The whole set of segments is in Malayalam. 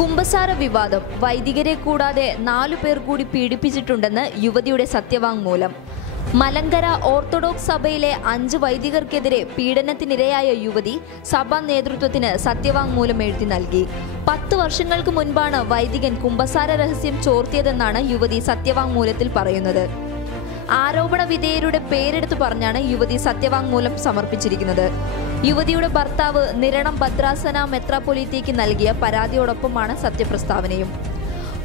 കുമ്പസാര വിവാദം. വൈദികരെ കൂടാതെ നാലു പേർ കൂടി പീഡിപ്പിച്ചിട്ടുണ്ടെന്ന് യുവതിയുടെ സത്യവാങ്മൂലം. മലങ്കര ഓർത്തഡോക്സ് സഭയിലെ അഞ്ച് വൈദികർക്കെതിരെ പീഡനത്തിനിരയായ യുവതി സഭാ നേതൃത്വത്തിന് സത്യവാങ്മൂലം എഴുതി നൽകി. പത്ത് വർഷങ്ങൾക്ക് മുൻപാണ് വൈദികൻ കുമ്പസാര രഹസ്യം ചോർത്തിയതെന്നാണ് യുവതി സത്യവാങ്മൂലത്തിൽ പറയുന്നത്. ആരോപണ വിധേയരുടെ പേരെടുത്തു പറഞ്ഞാണ് യുവതി സത്യവാങ്മൂലം സമർപ്പിച്ചിരിക്കുന്നത്. യുവതിയുടെ ഭർത്താവ് നിരണം ഭദ്രാസന മെത്രാപൊലീത്തേക്ക് നൽകിയ പരാതിയോടൊപ്പമാണ് സത്യപ്രസ്താവനയും.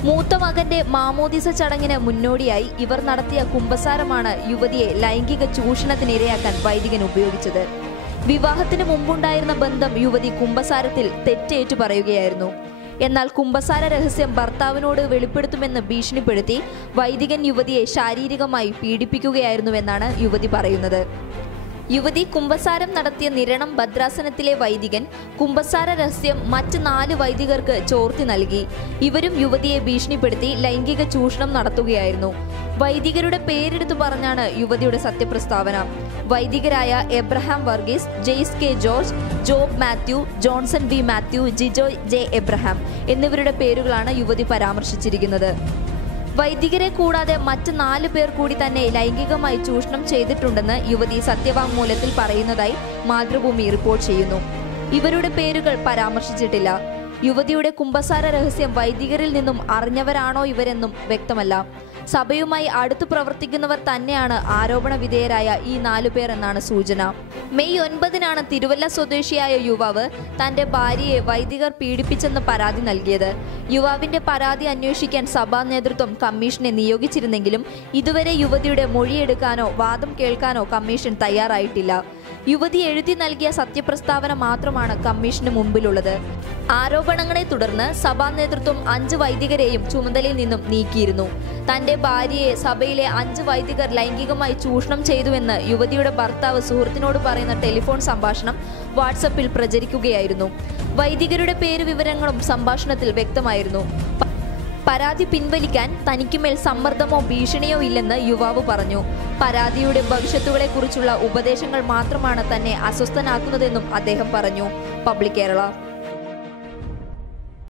മൂത്ത മകന്റെ മാമോദിസ ചടങ്ങിന് മുന്നോടിയായി ഇവർ നടത്തിയ കുമ്പസാരമാണ് യുവതിയെ ലൈംഗിക ചൂഷണത്തിനിരയാക്കാൻ വൈദികൻ ഉപയോഗിച്ചത്. വിവാഹത്തിന് മുമ്പുണ്ടായിരുന്ന ബന്ധം യുവതി കുമ്പസാരത്തിൽ തെറ്റേറ്റു പറയുകയായിരുന്നു. എന്നാൽ കുമ്പസാര രഹസ്യം ഭർത്താവിനോട് വെളിപ്പെടുത്തുമെന്ന് ഭീഷണിപ്പെടുത്തി വൈദികൻ യുവതിയെ ശാരീരികമായി പീഡിപ്പിക്കുകയായിരുന്നുവെന്നാണ് യുവതി പറയുന്നത്. യുവതി കുംഭസാരം നടത്തിയ നിരണം ഭദ്രാസനത്തിലെ വൈദികൻ കുംഭസാര രഹസ്യം മറ്റ് നാല് വൈദികർക്ക് ചോർത്തി നൽകി. ഇവരും യുവതിയെ ഭീഷണിപ്പെടുത്തി ലൈംഗിക ചൂഷണം നടത്തുകയായിരുന്നു. വൈദികരുടെ പേരെടുത്തു പറഞ്ഞാണ് യുവതിയുടെ സത്യപ്രസ്താവന. വൈദികരായ Abraham Varghese Jaise K George Job Mathew Johnson V Mathew Jijo J Abraham എന്നിവരുടെ പേരുകളാണ് യുവതി പരാമർശിച്ചിരിക്കുന്നത്. വൈദികരെ കൂടാതെ മറ്റ് നാല് പേർ കൂടി തന്നെ ലൈംഗികമായി ചൂഷണം ചെയ്തിട്ടുണ്ടെന്ന് യുവതി സത്യവാങ്മൂലത്തിൽ പറയുന്നതായി മാതൃഭൂമി റിപ്പോർട്ട് ചെയ്യുന്നു. ഇവരുടെ പേരുകൾ പരാമർശിച്ചിട്ടില്ല. യുവതിയുടെ കുമ്പസാര രഹസ്യം വൈദികരിൽ നിന്നും അറിഞ്ഞവരാണോ ഇവരെന്നും വ്യക്തമല്ല. സഭയുമായി അടുത്തു പ്രവർത്തിക്കുന്നവർ തന്നെയാണ് ആരോപണ വിധേയരായ ഈ നാലു പേർ എന്നാണ് സൂചന. മെയ് ഒൻപതിനാണ് തിരുവല്ല സ്വദേശിയായ യുവാവ് തന്റെ ഭാര്യയെ വൈദികർ പീഡിപ്പിച്ചെന്ന് പരാതി നൽകിയത്. യുവാവിന്റെ പരാതി അന്വേഷിക്കാൻ സഭാ നേതൃത്വം കമ്മീഷനെ നിയോഗിച്ചിരുന്നെങ്കിലും ഇതുവരെ യുവതിയുടെ മൊഴിയെടുക്കാനോ വാദം കേൾക്കാനോ കമ്മീഷൻ തയ്യാറായിട്ടില്ല. യുവതി എഴുതി നൽകിയ സത്യപ്രസ്താവന മാത്രമാണ് കമ്മീഷന് മുമ്പിലുള്ളത്. ആരോപണങ്ങളെ തുടർന്ന് സഭാ നേതൃത്വം അഞ്ച് വൈദികരെയും ചുമതലയിൽ നിന്നും നീക്കിയിരുന്നു. തന്റെ ഭാര്യയെ സഭയിലെ അഞ്ച് വൈദികർ ലൈംഗികമായി ചൂഷണം ചെയ്തുവെന്ന് യുവതിയുടെ ഭർത്താവ് സുഹൃത്തിനോട് പറയുന്ന ടെലിഫോൺ സംഭാഷണം വാട്സപ്പിൽ പ്രചരിക്കുകയായിരുന്നു. വൈദികരുടെ പേര് വിവരങ്ങളും സംഭാഷണത്തിൽ വ്യക്തമായിരുന്നു. പരാതി പിൻവലിക്കാൻ തനിക്കുമേൽ സമ്മർദ്ദമോ ഭീഷണിയോ ഇല്ലെന്ന് യുവാവ് പറഞ്ഞു. പരാതിയുടെ ഭവിഷ്യത്തുകളെക്കുറിച്ചുള്ള ഉപദേശങ്ങൾ മാത്രമാണ് തന്നെ അസ്വസ്ഥനാക്കുന്നതെന്നും അദ്ദേഹം പറഞ്ഞു. പബ്ലിക് കേരള.